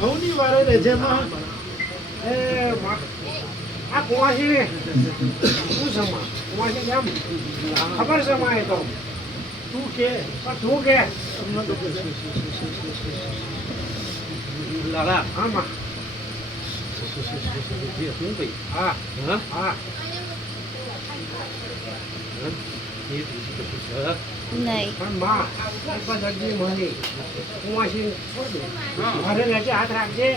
હવની વારે રેજે માં એ આ કુવાસી શું સમા કુવાસી કેમ ખબર છે માં એ તો તું કે તું કે લાલા આમાં શું ભાઈ હા હા હા એ પૂછ નહીં પણ માં દર્દી મારી કુવાસી મારે લેજે હાથ રાખજે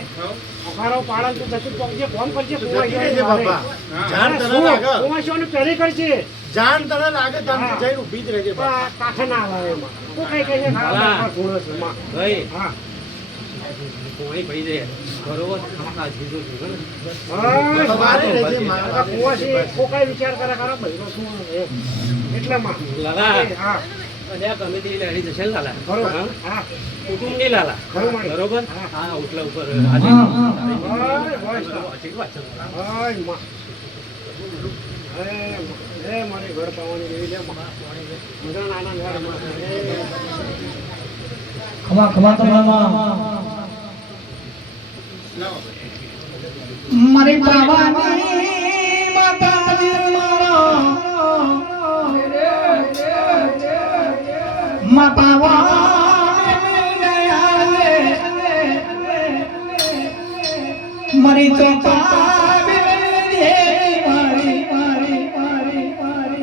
અખારો પાડન તું કશું પગજે ફોન કરજે જતી બાપા જાન તને લાગે કુવાસીઓને પહેરી કરજે જાન તને લાગે તને જઈને ઊભી જ રહેજે બાપા કાઠે ના આવે એમાં તું કઈ કઈ ગુણો છે માં ભાઈ હા કોઈ ભાઈ દે બરોબર આ જીજો જીજો તમારે રહેજે માં કુવાસી કોઈ વિચાર કરે ખરા ભાઈ શું એટલે માં લાલા હા અને આ ગમે તે લેડી જશે ને લાલા બરોબર હા કુટુંબ ની લાલા બરોબર. બરોબર હા ઉઠલા ઉપર આજે ઓય માં એ મારી ઘર પાવાની જેવી છે મજા નાના ઘર માં ખમા ખમા તમારા મારી પાવાની માતાજી મારા મારી ચોપા